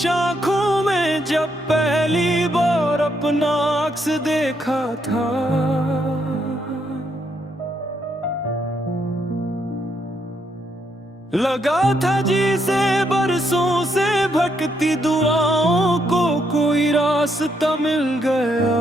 खामोश आंखों में जब पहली बार अपना अक्स देखा था, लगा था जिसे बरसों से भटकती दुआओं को कोई रास्ता मिल गया।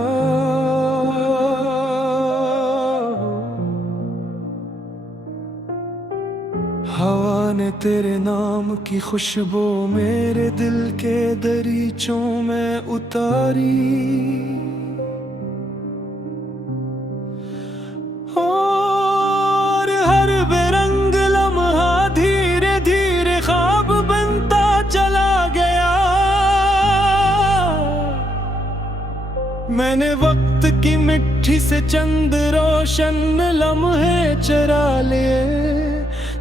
हवा ने तेरे नाम की खुशबू मेरे दिल के दरीचों में उतारी, और हर बेरंग लम्हा धीरे धीरे ख्वाब बनता चला गया। मैंने वक्त की मिट्टी से चंद रोशन लम्हे चरा लिए,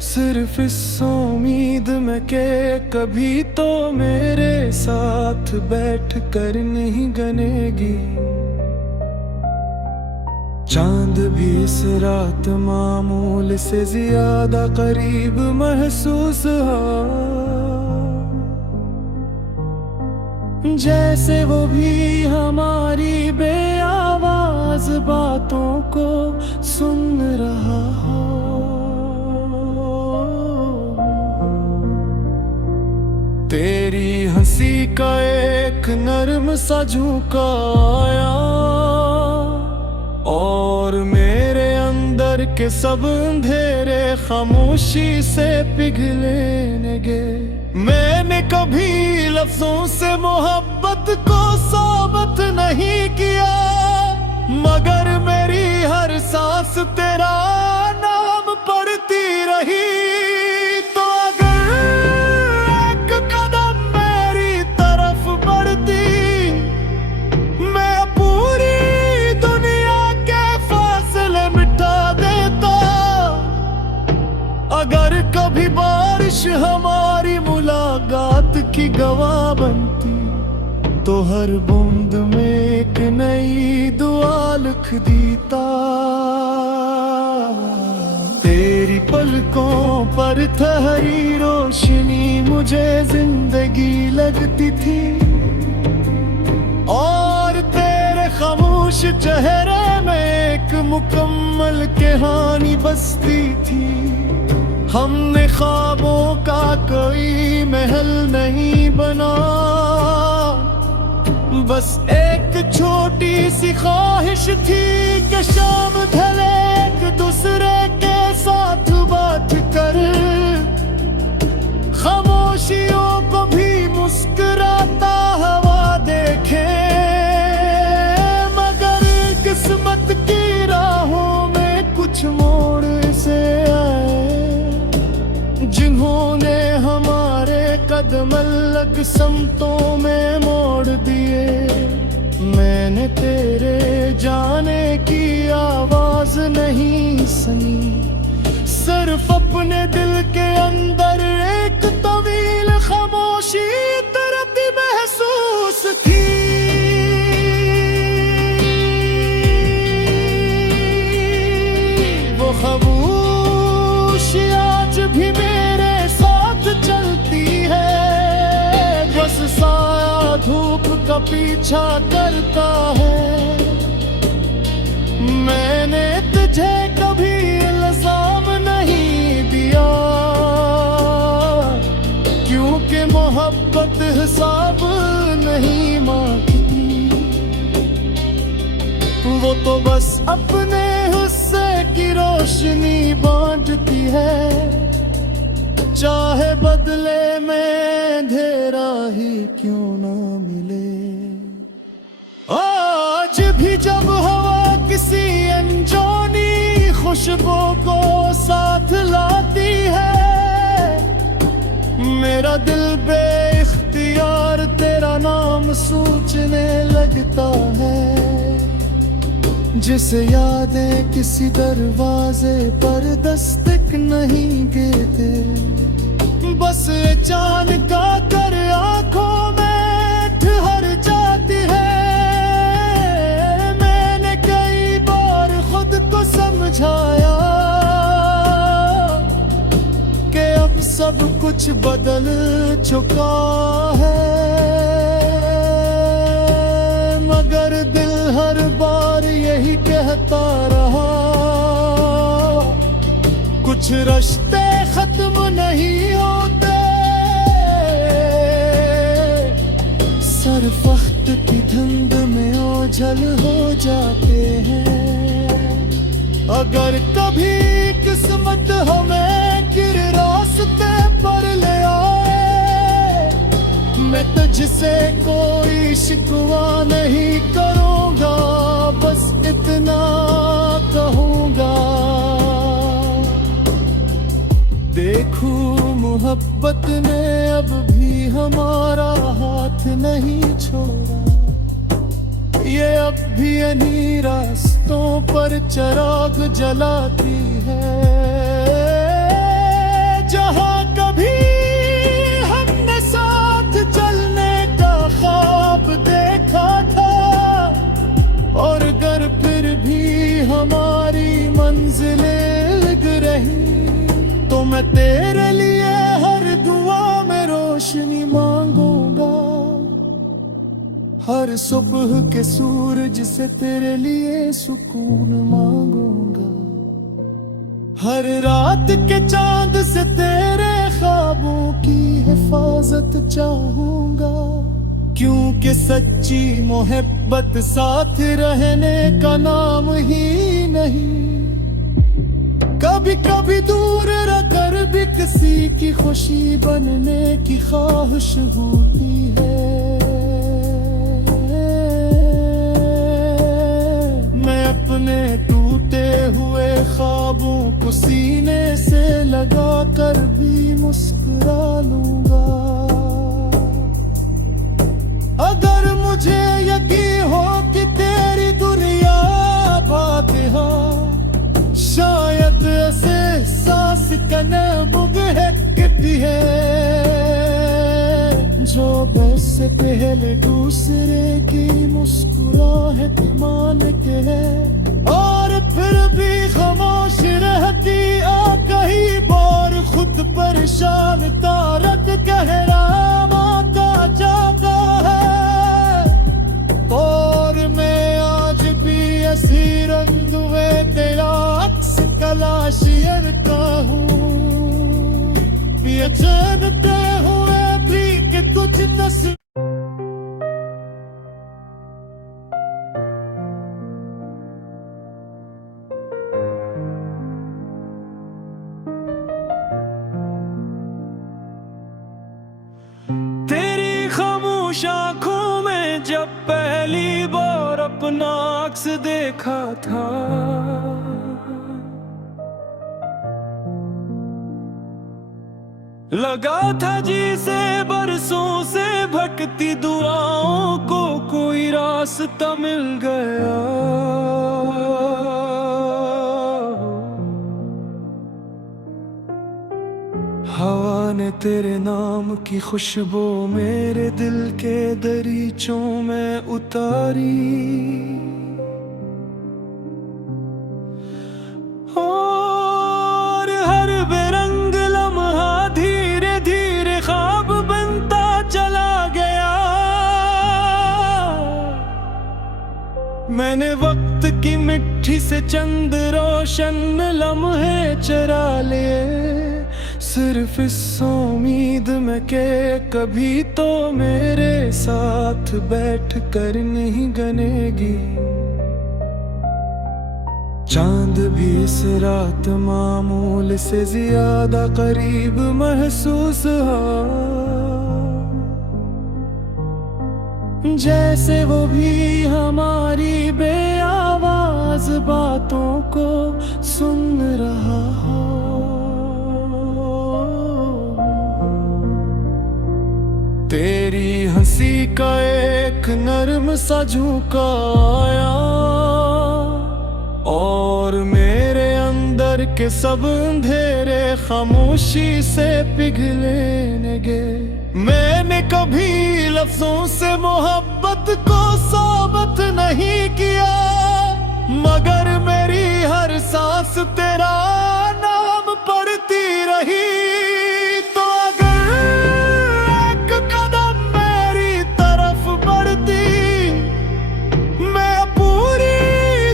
सिर्फ इस उम्मीद में के कभी तो मेरे साथ बैठ कर नहीं गनेगी। चांद भी इस रात मामूल से ज्यादा करीब महसूस हुआ, जैसे वो भी हमारी बेआवाज बातों को सुन रहा हो। तेरी हंसी का एक नरम सा झोंका आया, और मेरे अंदर के सब अंधेरे खामोशी से पिघलने लगे। मैंने कभी लफ्जों से मोहब्बत को साबित नहीं किया, मगर मेरी हर सांस तेरा नाम पढ़ती रही। तो अगर एक कदम मेरी तरफ बढ़ती, मैं पूरी दुनिया के फासले मिटा देता। अगर कभी बारिश हमारी मुलाकात की गवाह बनती, तो हर बूंद में एक नई दुआ लिख देता। तेरी पलकों पर ठहरी रोशनी मुझे जिंदगी लगती थी, और तेरे खामोश चेहरे में एक मुकम्मल कहानी बसती थी। हमने ख्वाबों का कोई महल नहीं बना, बस एक छोटी सी ख्वाहिश थी कि शाम ढले एक दूसरे के साथ बात कर, खामोशियों को भी मुस्कुराता हुआ देखे। मगर किस्मत की राहों में कुछ मोड़ से आए, जिन्होंने हमारे कदम अलग समतों में मोड़ दिए। मैंने तेरे जाने की आवाज नहीं सुनी, सिर्फ अपने दिल के अंदर एक तवील खामोशी तरती महसूस की। वो खामोशी आज भी मेरे साथ चलती है, बस साया धूप का पीछा करता है। मैंने तुझे कभी इल्जाम नहीं दिया, क्योंकि मोहब्बत हिसाब नहीं मांगती। वो तो बस अपने हिस्से की रोशनी बांटती है, चाहे बदले में अंधेरा ही क्यों ना मिले। आज भी जब हवा किसी अनजानी खुशबू को साथ लाती है, मेरा दिल बेइख्तियार तेरा नाम सोचने लगता है। जिसे यादें किसी दरवाजे पर दस्तक नहीं देते, बस अचानक आकर आंखों में ठहर जाती है। मैंने कई बार खुद को समझाया कि अब सब कुछ बदल चुका है। कहता रहा, कुछ रिश्ते खत्म नहीं होते, सिर्फ वक्त की धुंध में ओझल हो जाते हैं। अगर कभी किस्मत हमें गिर रास्ते पर ले आए, मैं तुझसे कोई शिकवा नहीं करूँगा, बस इतना कहूँगा, देखूं मोहब्बत ने अब भी हमारा हाथ नहीं छोड़ा, ये अब भी इन्हीं रास्तों पर चिराग जलाती है, जहाँ कभी हमने साथ चलने का ख्वाब देखा था, और अगर फिर भी हमारी मंजिलें लग रही, तो मैं तेरे लिए हर दुआ में रोशनी मांगूंगा, हर सुबह के सूरज से तेरे लिए सुकून मांगूंगा, हर रात के चांद से तेरे ख्वाबों की हिफाजत चाहूंगा, क्योंकि सच्ची मोहब्बत साथ रहने का नाम ही नहीं, कभी कभी दूर रहकर भी किसी की खुशी बनने की ख्वाहिश होती है। मैं अपने टूटे हुए ख्वाबों को सीने से लगा कर भी मुस्कुरा लूंगा, अगर मुझे यकीन हो कि तेरी दुनिया बादशाह, शायद ऐसे सांस कनबुग है कितनी है, जो बस से पहले दूसरे की मुस्कुराहट मानते हैं, और फिर भी खामोश रहती आ कहीं बार खुद परेशान तारक कहरा माता जाता है, और मैं आज भी ऐसी रंग में तेरा अक्स कलाशियर का हूँ, ये जानते हुए भी कि कुछ नस्ल तेरी खामोश आंखों में जब पहली बार अपना अक्स देखा था, लगा था जिसे बरसों से भटकती दुआओं को कोई रास्ता मिल गया, हवा ने तेरे नाम की खुशबू मेरे दिल के दरीचों में उतारी, और हर बेरंग लम्हा धीरे धीरे ख्वाब बनता चला गया, मैंने वक्त की मिट्टी से चंद रोशन लम्हे चरा लिए, सिर्फ इस उम्मीद में के कभी तो मेरे साथ बैठ कर नहीं गनेगी, चांद भी इस रात मामूल से ज्यादा करीब महसूस हुआ, जैसे वो भी हमारी बेआवाज बातों को सुन रहा हो। तेरी हंसी का एक नरम सा झोंका आया, और मेरे अंदर के सब अंधेरे खामोशी से पिघलने लगे। मैंने कभी लफ्जों से मोहब्बत को साबित नहीं किया, मगर मेरी हर सांस तेरा नाम पढ़ती रही। तो अगर एक कदम मेरी तरफ बढ़ती, मैं पूरी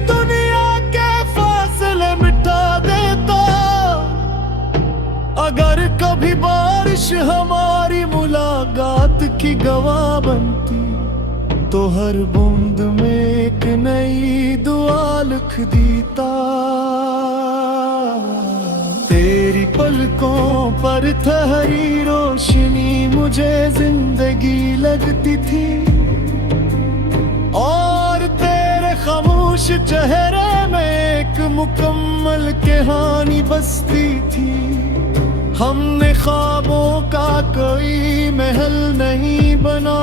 दुनिया गवाह बनती तो हर बूंद में एक नई दुआ लिख देता। तेरी पलकों पर ठहरी रोशनी मुझे जिंदगी लगती थी, और तेरे खामोश चेहरे में एक मुकम्मल कहानी बसती थी। हमने ख्वाबों का कोई महल नहीं बना,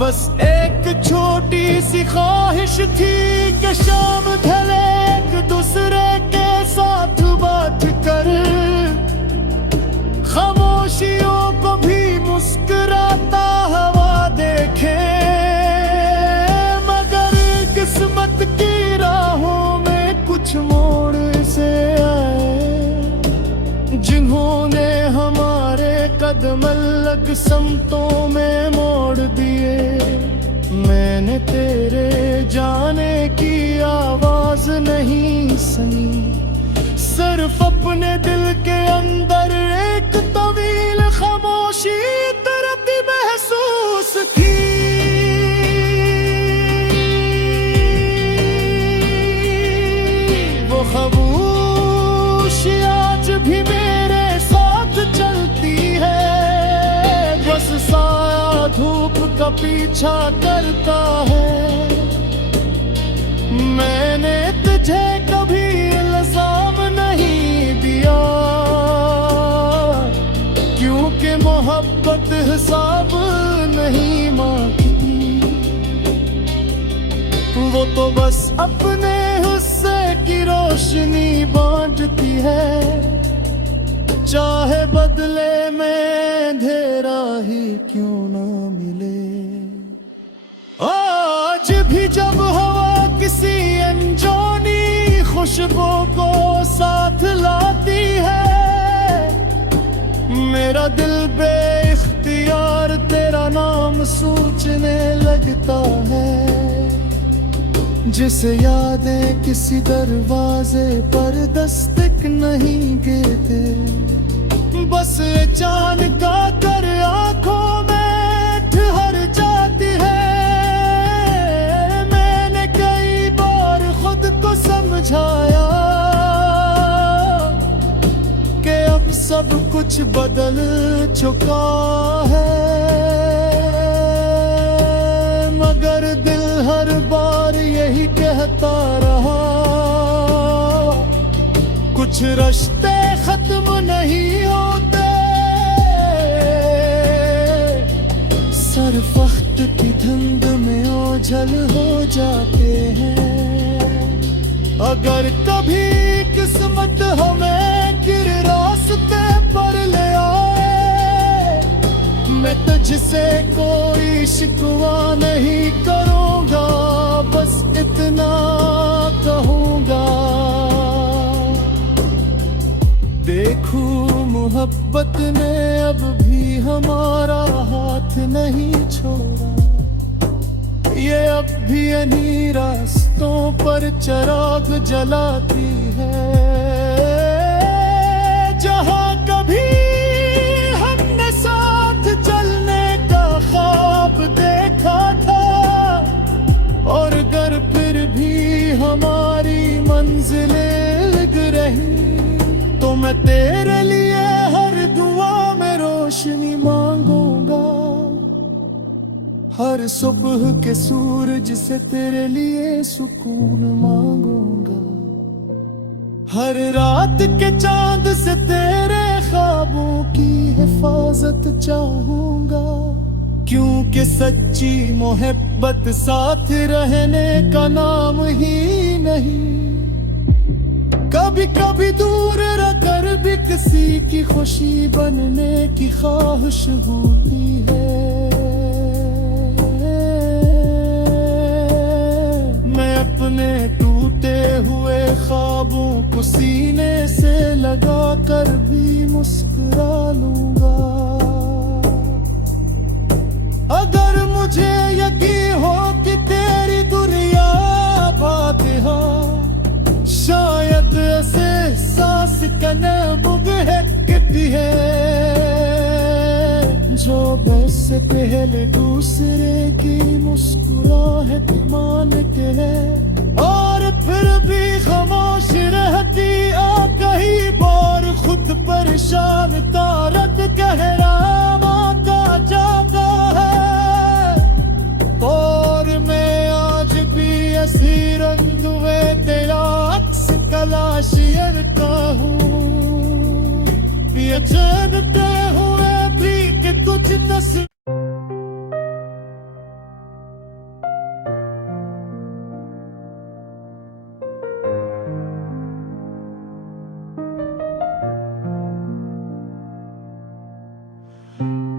बस एक छोटी सी ख्वाहिश थी कि शाम ढले एक दूसरे के साथ बात कर, खामोशियों को भी मुस्कुराता हुआ देखे। मगर किस्मत की राहों में कुछ मोड़ से आए, जिन्होंने हमारे कदम अलग समतों में मोड़ दिए। मैंने तेरे जाने की आवाज नहीं सुनी, सिर्फ अपने दिल के अंदर एक तवील खामोशी तरती महसूस की। वो खामोशी आज भी मेरे साथ चलती है, बस साया धूप का पीछा करता है। मैंने तुझे कभी इल्जाम नहीं दिया, क्योंकि मोहब्बत हिसाब नहीं मांगती। वो तो बस अपने हिस्से की रोशनी बांटती है, चाहे बदले में अंधेरा ही क्यों ना मिले। आज भी जब हवा किसी अनजानी खुशबू को साथ लाती है, मेरा दिल बेइख्तियार तेरा नाम सोचने लगता है। जिसे यादें किसी दरवाजे पर दस्तक नहीं देते, बस अचानक आकर आंखों में ठहर जाती है। मैंने कई बार खुद को समझाया कि अब सब कुछ बदल चुका है, मगर दिल हर बार यही कहता रहा, कुछ रिश्ते खत्म नहीं होते, सिर्फ वक्त की धुंध में ओझल हो जाते हैं। अगर कभी किस्मत हमें गिर रास्ते पर ले आए, मैं तुझसे कोई शिकवा नहीं करूंगा, बस इतना कहूंगा। देखूं मोहब्बत ने अब भी हमारा हाथ नहीं छोड़ा, ये अब भी इन्हीं रास्तों पर चिराग जलाती है। जहां कभी हमने साथ चलने का ख्वाब देखा था, और अगर फिर भी हमारी मंजिलें लग रही, तो मैं तेरे लिए हर दुआ में रोशनी मांगूंगा। हर सुबह के सूरज से तेरे लिए सुकून मांगूंगा, हर रात के चांद से तेरे ख्वाबों की हिफाजत चाहूंगा। क्योंकि सच्ची मोहब्बत साथ रहने का नाम ही नहीं, कभी कभी दूर रहकर भी किसी की खुशी बनने की ख्वाहिश होती है। मैं अपने टूटे हुए ख्वाबों को सीने से लगा कर भी मुस्कुरा लूंगा। अगर मुझे यकीन हो कि तेरी दुनिया फातिहा, शायद ऐसे सांस का नबुग है किती है, समझो वैसे पहले दूसरे की मुस्कुराहट मानते हैं, और फिर भी खामोश रहती कई बार खुद परेशान तारक गहरा का जाता है। और मैं आज भी ऐसी रंग में तेरा अक्स तलाशियरता हूँ, जानते हुए भी कि कुछ नसीब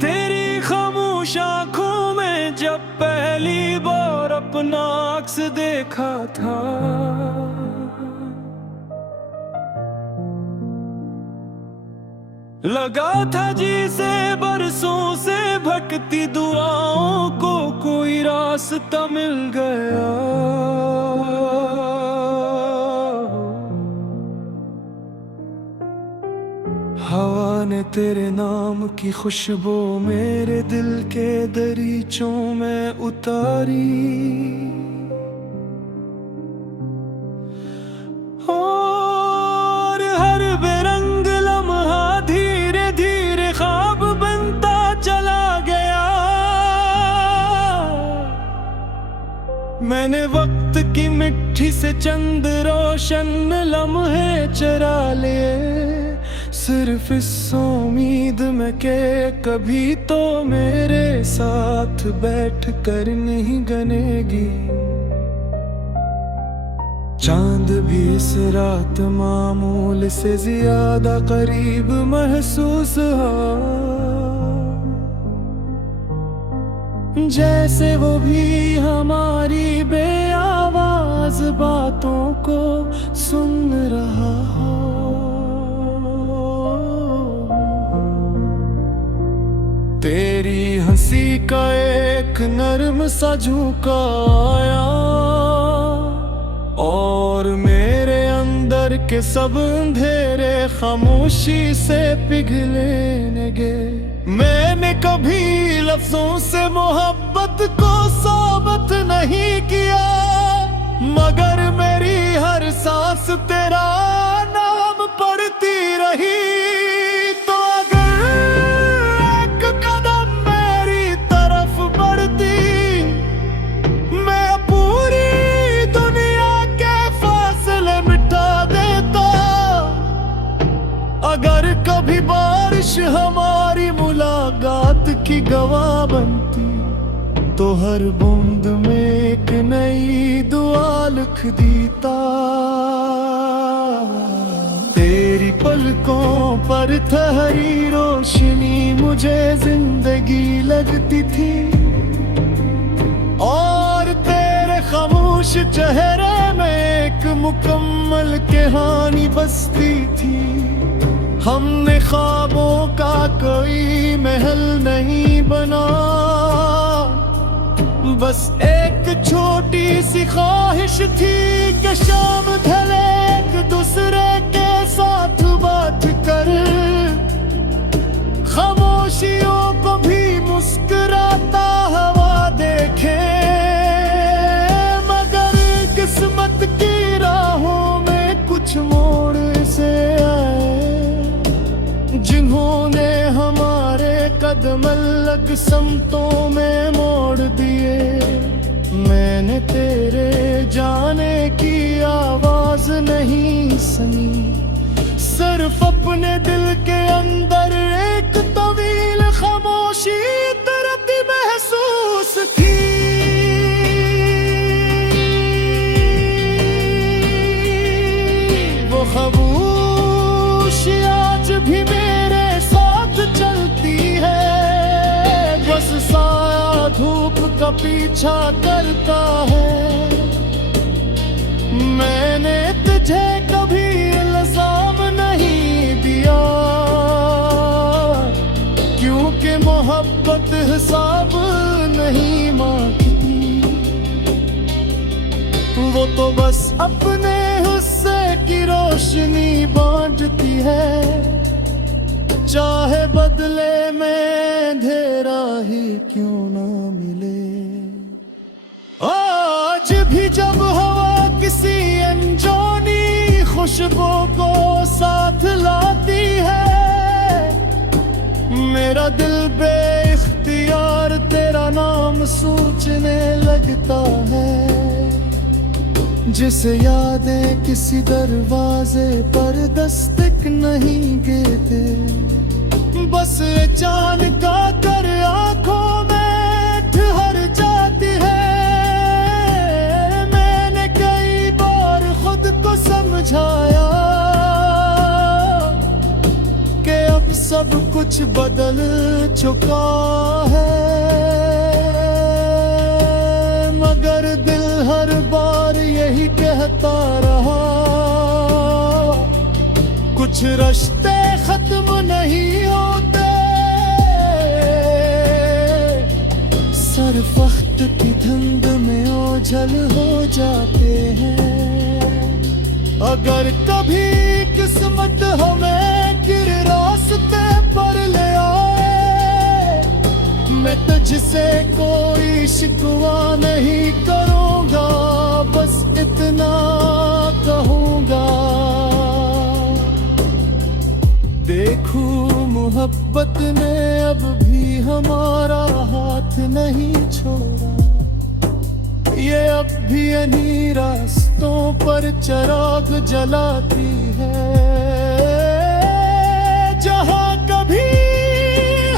तेरी खामोश आंखों में जब पहली बार अपना अक्स देखा था, लगा था जिसे बरसों से भटकती दुआओं को कोई रास्ता मिल गया। हवा ने तेरे नाम की खुशबू मेरे दिल के दरीचों में उतारी, और हर बेरंग लम्हा धीरे धीरे ख्वाब बनता चला गया। मैंने वक्त की मिट्टी से चंद रोशन लम्हे चरा लिए, सिर्फ इस उम्मीद में के कभी तो मेरे साथ बैठ कर नहीं गनेगी। चांद भी इस रात मामूल से ज्यादा करीब महसूस हुआ, जैसे वो भी हमारी बेआवाज बातों को सुन रहा हो। तेरी हंसी का एक नरम सा झोंका आया, और मेरे अंदर के सब अंधेरे खामोशी से पिघलने लगे। मैंने कभी लफ्जों से मोहब्बत को साबित नहीं किया, मगर मेरी हर सांस तेरा नाम पढ़ती रही। तो अगर एक कदम मेरी तरफ बढ़ती, मैं पूरी दुनिया के फासले मिटा देता। अगर कभी बारिश हमारी मुलाकात की गवाह बनती, तो हर बूंद में एक नई दुआ लिख देता। तेरी पलकों पर ठहरी रोशनी मुझे जिंदगी लगती थी, और तेरे खामोश चेहरे में एक मुकम्मल कहानी बसती थी। हमने ख्वाबों का कोई महल नहीं बना, बस एक छोटी सी ख्वाहिश थी कि शाम ढले एक दूसरे के साथ बात कर, खामोशियों को भी मुस्कुराता हुआ देखे। मगर किस्मत की राहों में कुछ मोड़ से आए, जिन्होंने हमारे कदम अलग समतों में मोड़ दिए। मैंने तेरे जाने की आवाज नहीं सुनी, सिर्फ अपने दिल के अंदर एक तवील खामोशी तरती महसूस की। वो खामोशी आज भी मेरे साथ चलती है, बस साया धूप का पीछा करता है। मैंने तुझे कभी इल्जाम नहीं दिया, क्योंकि मोहब्बत हिसाब नहीं मांगती। वो तो बस अपने हिस्से की रोशनी बांटती है, चाहे बदले में अंधेरा ही क्यों ना मिले। आज भी जब हवा किसी अनजानी खुशबू को साथ लाती है, मेरा दिल बेइख्तियार तेरा नाम सोचने लगता है। जिसे यादें किसी दरवाजे पर दस्तक नहीं देते, बस अचानक आकर आंखों में ठहर जाती है। मैंने कई बार खुद को समझाया कि अब सब कुछ बदल चुका है, मगर दिल हर बार यही कहता रहा, कुछ रिश्ते खत्म नहीं होते, सिर्फ वक्त की धुंध में ओझल हो जाते हैं। अगर कभी किस्मत हमें गिर रास्ते पर ले आए, मैं तुझसे कोई शिकवा नहीं करूँगा, बस इतना कहूँगा। देखूं मोहब्बत ने अब भी हमारा हाथ नहीं छोड़ा, ये अब भी इन्हीं रास्तों पर चिराग जलाती है। जहाँ कभी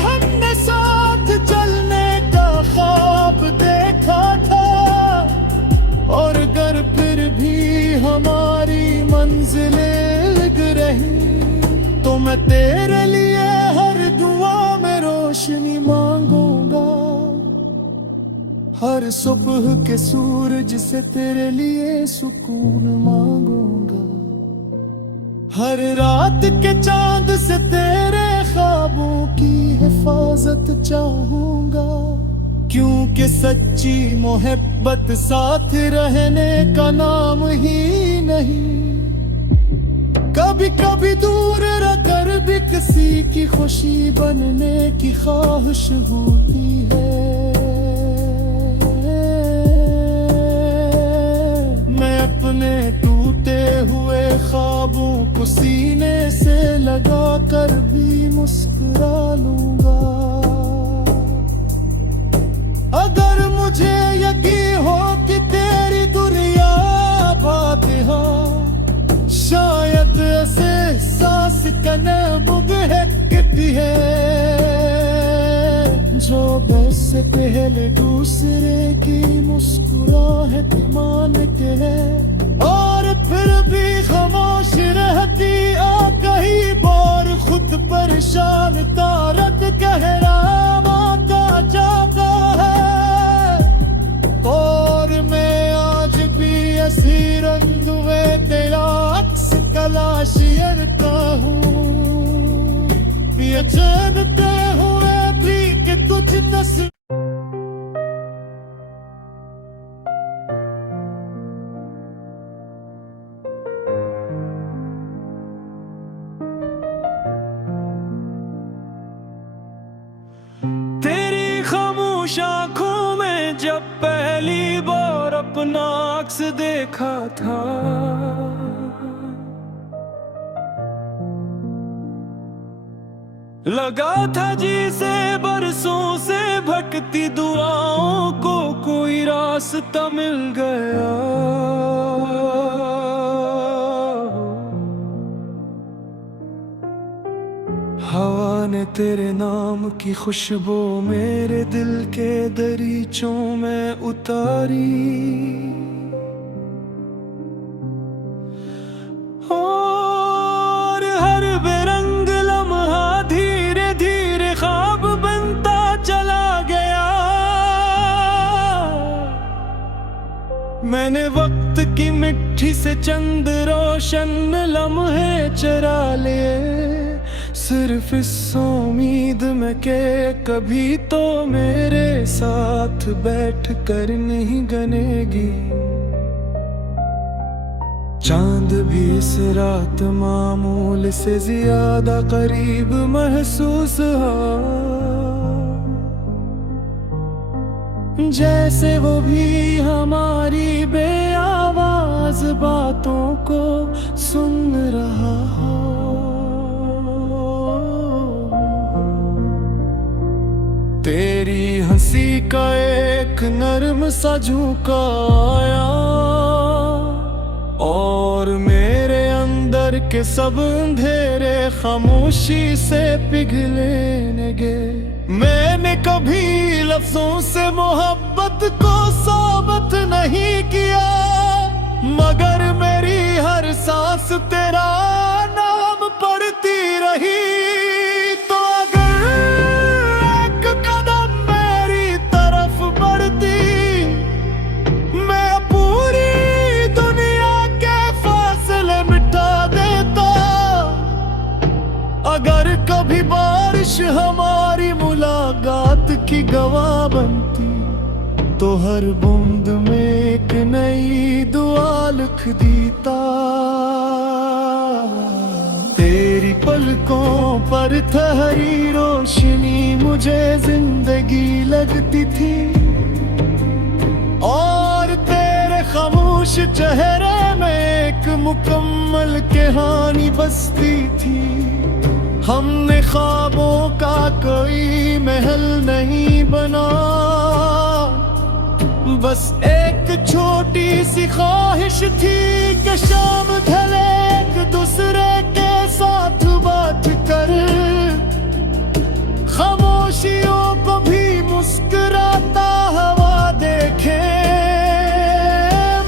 हमने साथ चलने का ख्वाब देखा था, और अगर फिर भी हमारी मंजिलें लग रही, तो मैं तेरे लिए हर दुआ में रोशनी मांगूंगा। हर सुबह के सूरज से तेरे लिए सुकून मांगूंगा, हर रात के चांद से तेरे ख्वाबों की हिफाजत चाहूंगा। क्योंकि सच्ची मोहब्बत साथ रहने का नाम ही नहीं, कभी कभी दूर रहकर भी किसी की खुशी बनने की ख्वाहिश होती है। मैं अपने टूटे हुए ख्वाबों को सीने से लगा कर भी मुस्कुरा लूंगा। अगर मुझे यकीन हो कि तेरी दुनिया फातिहा, शायद ऐसे सांस कनबुग है कितनी है, जो वैसे पहले दूसरे की मुस्कुराहट मानते हैं, और फिर भी खामोश रहती आ कई बार खुद परेशान तारक कहरामा का जाता है। और मैं आज भी ऐसी रंग में तेरा कलाशियर का हूँ, ये जानते हुए भी कि तुझ नस्ल तेरी खामोश आंखों में जब पहली बार अपना अक्स देखा था, लगा था जिसे बरसों से भटकती दुआओं को कोई रास्ता मिल गया। हवा ने तेरे नाम की खुशबू मेरे दिल के दरीचों में उतारी, और हर बेरंग लम्हा धीरे धीरे ख्वाब बनता चला गया। मैंने वक्त की मिट्टी से चंद रोशन लम्हे चरा लिए, सिर्फ इस उम्मीद में के कभी तो मेरे साथ बैठ कर नहीं गनेगी। चांद भी इस रात मामूल से ज्यादा करीब महसूस हुआ, जैसे वो भी हमारी बेआवाज बातों को सुन रहा हो। तेरी हंसी का एक नरम सा झोंका आया और मेरे अंदर के सब अंधेरे खामोशी से पिघलने लगे। मैंने कभी लफ्जों से मोहब्बत को साबित नहीं किया, मगर मेरी हर सांस तेरा नाम पढ़ती रही। तो अगर एक कदम मेरी तरफ बढ़ती, मैं पूरी दुनिया के फासले मिटा देता। अगर कभी बारिश हमारी मुलाकात की गवाह बनती, तो हर बूंद में एक नई दुआ लिख देता। तेरी पलकों पर ठहरी रोशनी मुझे जिंदगी लगती थी, और तेरे खामोश चेहरे में एक मुकम्मल कहानी बसती थी। हमने ख्वाबों का कोई महल नहीं बना, बस एक छोटी सी ख्वाहिश थी कि शाम ढले एक दूसरे के साथ बात कर, खामोशियों को भी मुस्कुराता हुआ देखे।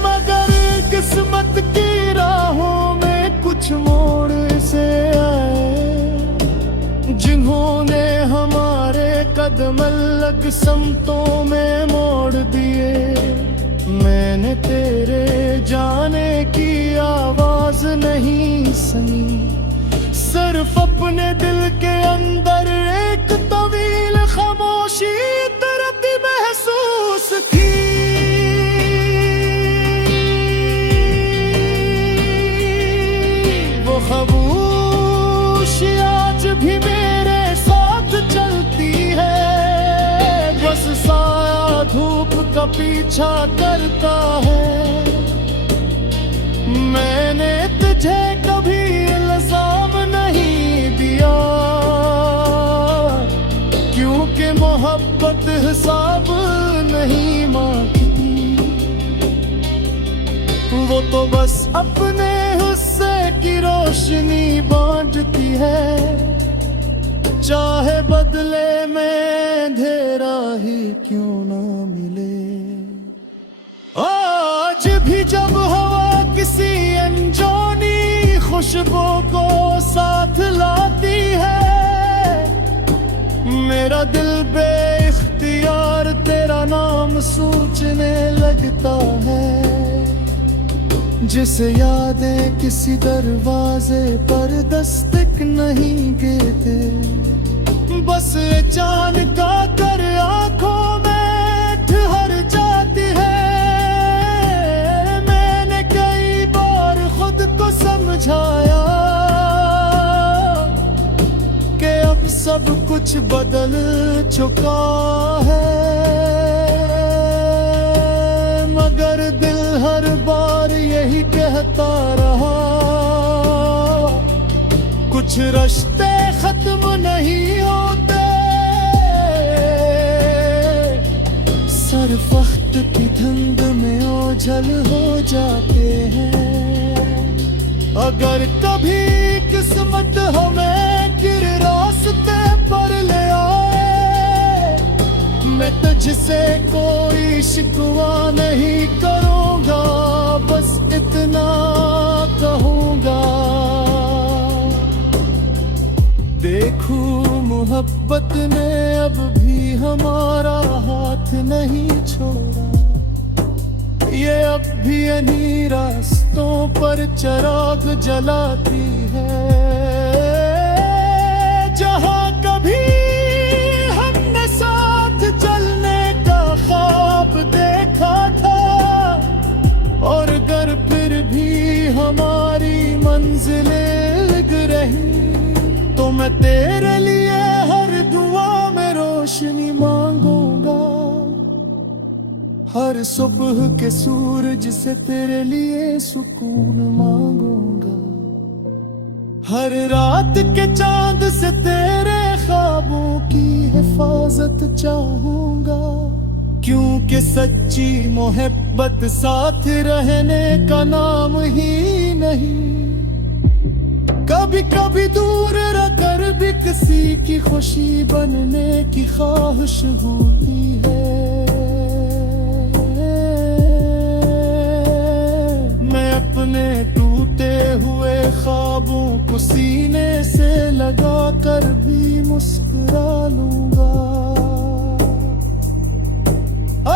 मगर किस्मत की राहों में कुछ मोड़ से आए, जिन्होंने हमारे कदम अलग समतों में मोड़ दिए। मैंने तेरे जाने की आवाज नहीं सुनी, सिर्फ अपने दिल के अंदर एक तवील खामोशी तरती महसूस की। वो खामोशी आज भी मेरे साथ चलती है, बस साया धूप का पीछा करता है। मैंने तुझे कभी इल्जाम नहीं दिया, क्योंकि मोहब्बत हिसाब नहीं मांगती। वो तो बस अपने हिस्से की रोशनी बांटती है, चाहे बदले में अंधेरा ही क्यों ना मिले। आज भी जब हवा किसी अनजानी खुशबू को साथ लाती है, मेरा दिल बेइख्तियार तेरा नाम सोचने लगता है। जिसे यादें किसी दरवाजे पर दस्तक नहीं देते, बस अचानक आकर आंखों में ठहर जाती है। मैंने कई बार खुद को समझाया कि अब सब कुछ बदल चुका है, मगर दिल हर बार यही कहता रहा, कुछ रिश्ते खत्म नहीं होते, सिर्फ वक्त की धुंध में ओझल हो जाते हैं। अगर कभी किस्मत हमें गिर रास्ते पर ले आए, मैं तुझसे कोई शिकवा नहीं करूँगा, बस इतना कहूँगा। देखूं मोहब्बत ने अब भी हमारा हाथ नहीं छोड़ा, ये अब भी इन्हीं रास्तों पर चिराग जलाती है, जहां कभी हमने साथ चलने का ख्वाब देखा था। और अगर फिर भी हम मैं तेरे लिए हर दुआ में रोशनी मांगूंगा, हर सुबह के सूरज से तेरे लिए सुकून मांगूंगा, हर रात के चांद से तेरे ख्वाबों की हिफाजत चाहूंगा, क्योंकि सच्ची मोहब्बत साथ रहने का नाम ही नहीं। कभी कभी दूर रहकर भी किसी की खुशी बनने की ख्वाहिश होती है। मैं अपने टूटे हुए ख्वाबों को सीने से लगा कर भी मुस्कुरा लूंगा।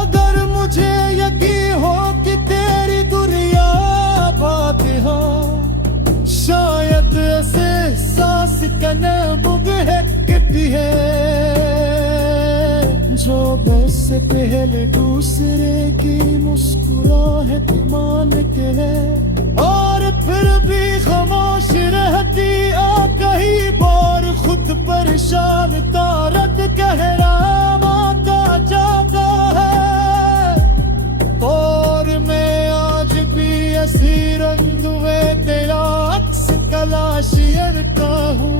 अगर मुझे यकीन हो कि तेरी दुनिया बातिहा, शायद ऐसे सांस का नबुग है कितनी है, जो वैसे पहले दूसरे की मुस्कुराहट मानते हैं, और फिर भी खामोश रहती आ कहीं बार खुद परेशान तारक कहराम आता जाता है। और मैं आज भी ऐसी रंग में तेरा अक्स तलाश करता हूँ,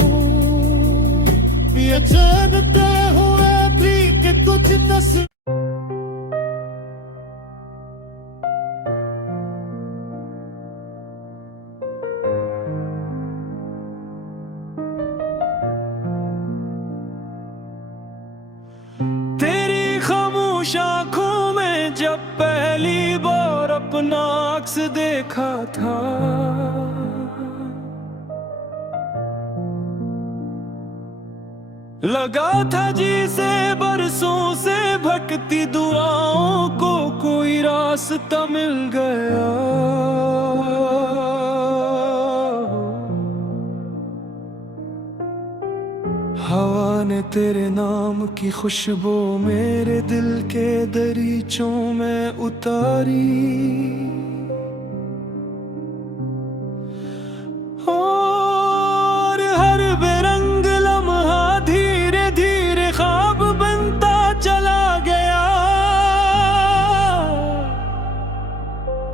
ये जानते हुए भी कि कुछ नसीब। तेरी खामोश आंखों में जब पहली बार अपना अक्स देखा था, लगा था जिसे बरसों से भटकती दुआओं को कोई रास्ता मिल गया। हवा ने तेरे नाम की खुशबू मेरे दिल के दरीचों में उतारी, और हर बेरंग लम्हा धीरे धीरे ख्वाब बनता चला गया।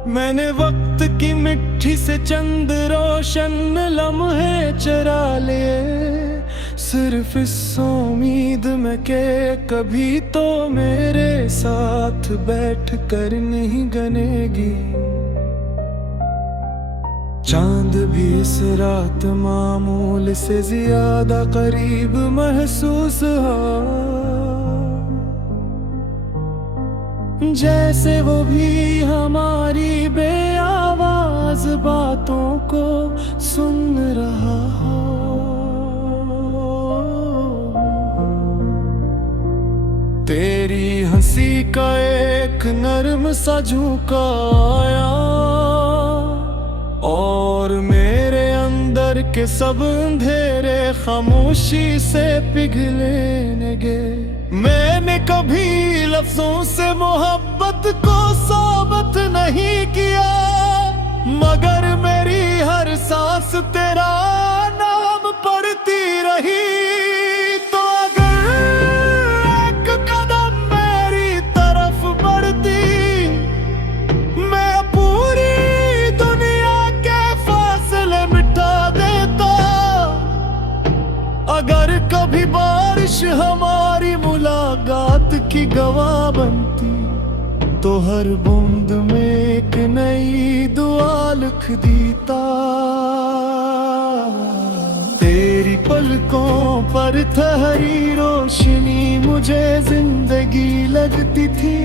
मैंने वक्त की मिट्टी से चंद रोशन लम्हे चरा लिए, सिर्फ इस उम्मीद में के कभी तो मेरे साथ बैठ कर नहीं गनेगी। चांद भी इस रात मामूल से ज्यादा करीब महसूस हुआ, जैसे वो भी हमारी बेआवाज बातों को सुन रहा हो। तेरी हंसी का एक नरम सा झोंका आया, और मेरे अंदर के सब अंधेरे खामोशी से पिघलने लगे। मैंने कभी लफ्जों से मोहब्बत को साबित नहीं किया, मगर मेरी हर सांस तेरा नाम पढ़ती रही। तो अगर एक कदम मेरी तरफ बढ़ती, मैं पूरी दुनिया के फासले मिटा देता। अगर कभी बारिश हमारी मुलाकात की गवाह बनती, तो हर बूंद में एक नई दुआ लिख देता। तेरी पलकों पर ठहरी रोशनी मुझे जिंदगी लगती थी,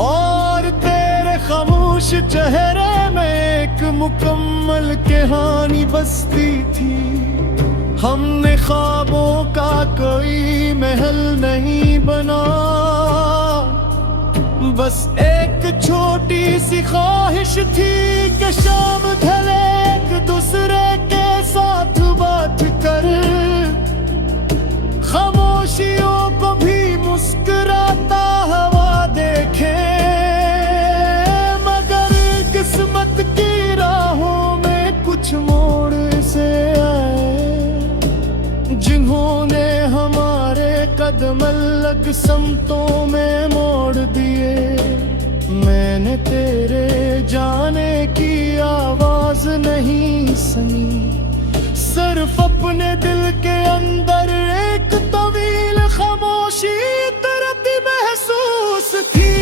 और तेरे खामोश चेहरे में एक मुकम्मल कहानी बसती थी। हमने ख्वाबों का कोई महल नहीं बना, बस एक छोटी सी ख्वाहिश थी कि शाम ढले एक दूसरे के साथ बात कर, खामोशियों को भी मुस्कुराता हवा देखे। मगर किस्मत की राहों में कुछ मोड़ से आए, अलग समतों में मोड़ दिए। मैंने तेरे जाने की आवाज नहीं सुनी, सिर्फ अपने दिल के अंदर एक तवील खामोशी तरती महसूस की।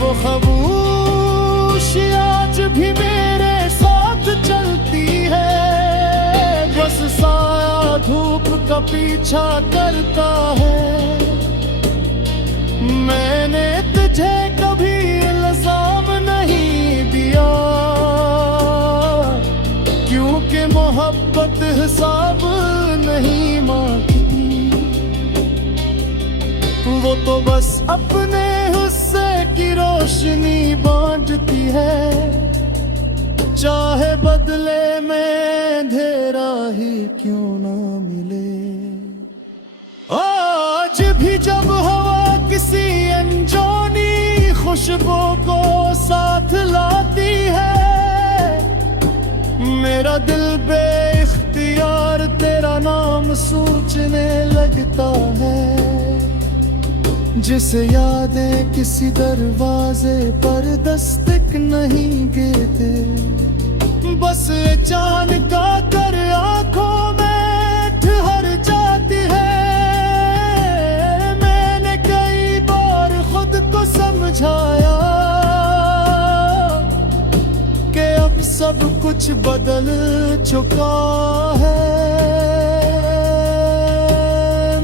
वो खामोशी आज भी मेरे साथ चलती है, बस साया धूप का पीछा करता है। मैंने तुझे कभी इल्जाम नहीं दिया, क्योंकि मोहब्बत हिसाब नहीं मांगती। वो तो बस अपने हिस्से की रोशनी बांटती है, चाहे बदले में अंधेरा ही क्यों ना मिले। आज भी जब हवा किसी अनजानी खुशबू को साथ लाती है, मेरा दिल बेइख्तियार तेरा नाम सोचने लगता है। जिसे यादें किसी दरवाजे पर दस्तक नहीं देते, बस अचानक आकर आंखों में ठहर जाती है। मैंने कई बार खुद को समझाया कि अब सब कुछ बदल चुका है,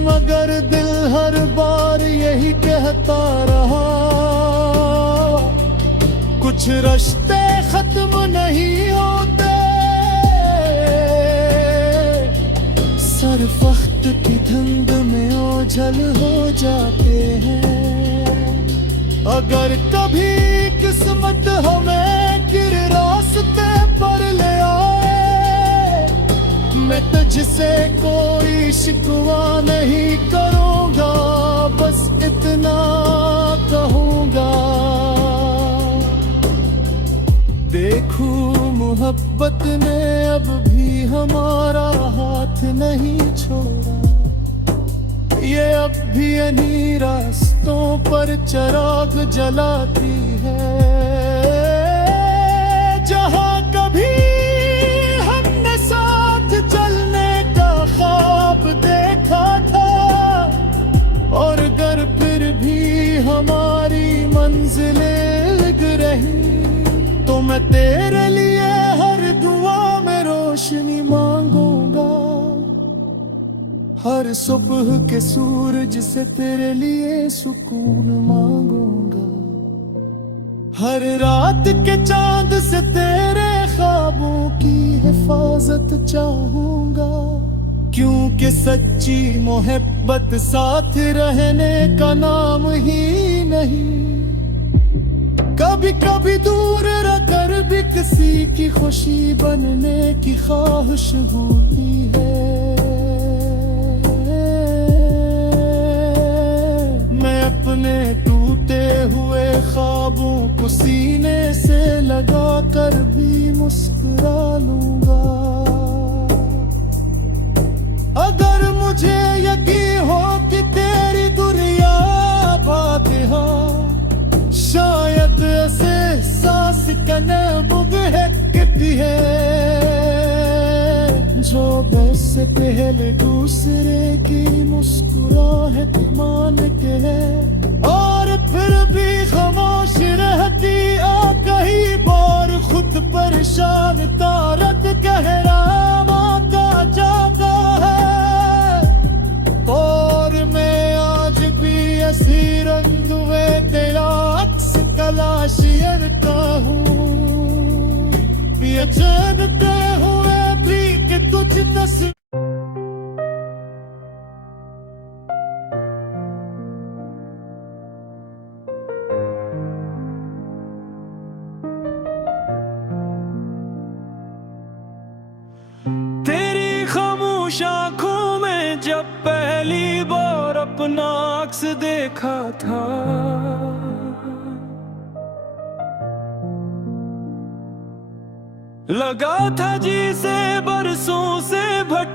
मगर दिल हर बार यही कहता रहा, कुछ रिश्ते खत्म नहीं होते, सिर्फ वक्त की धुंध में ओझल हो जाते हैं। अगर कभी किस्मत हमें किर रास्ते पर ले आए, मैं तुझसे कोई शिकवा नहीं करूंगा, बस इतना कहूंगा। देखूं मोहब्बत ने अब भी हमारा हाथ नहीं छोड़ा, ये अब भी इन्हीं रास्तों पर चिराग जलाती है, जहां कभी हमने साथ चलने का ख्वाब देखा था। और अगर फिर भी हमारी मंजिलें लग रही, तो मैं तेरे लिए हर दुआ में रोशनी मांगूंगा, हर सुबह के सूरज से तेरे लिए सुकून मांगूंगा, हर रात के चांद से तेरे ख्वाबों की हिफाजत चाहूंगा। क्योंकि सच्ची मोहब्बत साथ रहने का नाम ही नहीं, कभी कभी दूर रहकर भी किसी की खुशी बनने की ख्वाहिश होती है। मैं अपने टूटे हुए ख्वाबों को सीने से लगा कर भी मुस्कुरा लूंगा। अगर मुझे यकीन हो कि तेरी दुनिया फातिहा, शायद ऐसे सांस कनबुग है कितनी है, जो वैसे पहले दूसरे की मुस्कुराहट मान के है, और फिर भी खामोश रहती आ कई बार खुद परेशान तारक कहरामा का जाता है। और मैं आज भी असीर अंधुए तेरा अक्स कलाशियर का हूँ, जानते हुए भी कि तुझ नसीब। तेरी खामोश आंखों में जब पहली बार अपना अक्स देखा था, लगा था जिसे बरसों से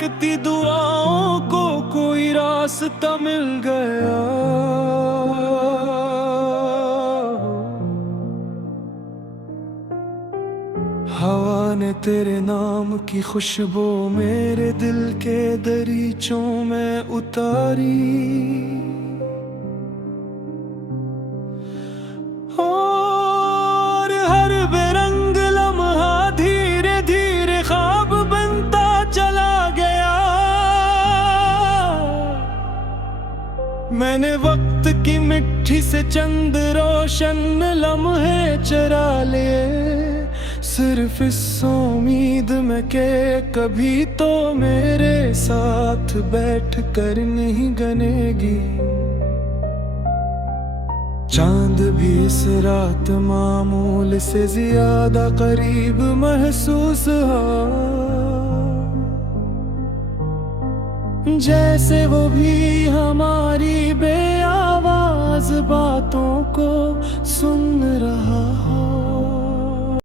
महकती दुआओं को कोई रास्ता मिल गया। हवा ने तेरे नाम की खुशबू मेरे दिल के दरीचों में उतारी, और हर बेरंग लम्हा धीरे धीरे ख्वाब बनता चला गया। मैंने वक्त की मिट्टी से चंद रोशन लम्हे चरा लिए, सिर्फ इस उम्मीद में के कभी तो मेरे साथ बैठ कर नहीं गनेगी। चांद भी इस रात मामूल से ज्यादा करीब महसूस हुआ, जैसे वो भी हमारी बेआवाज बातों को सुन रहा हो।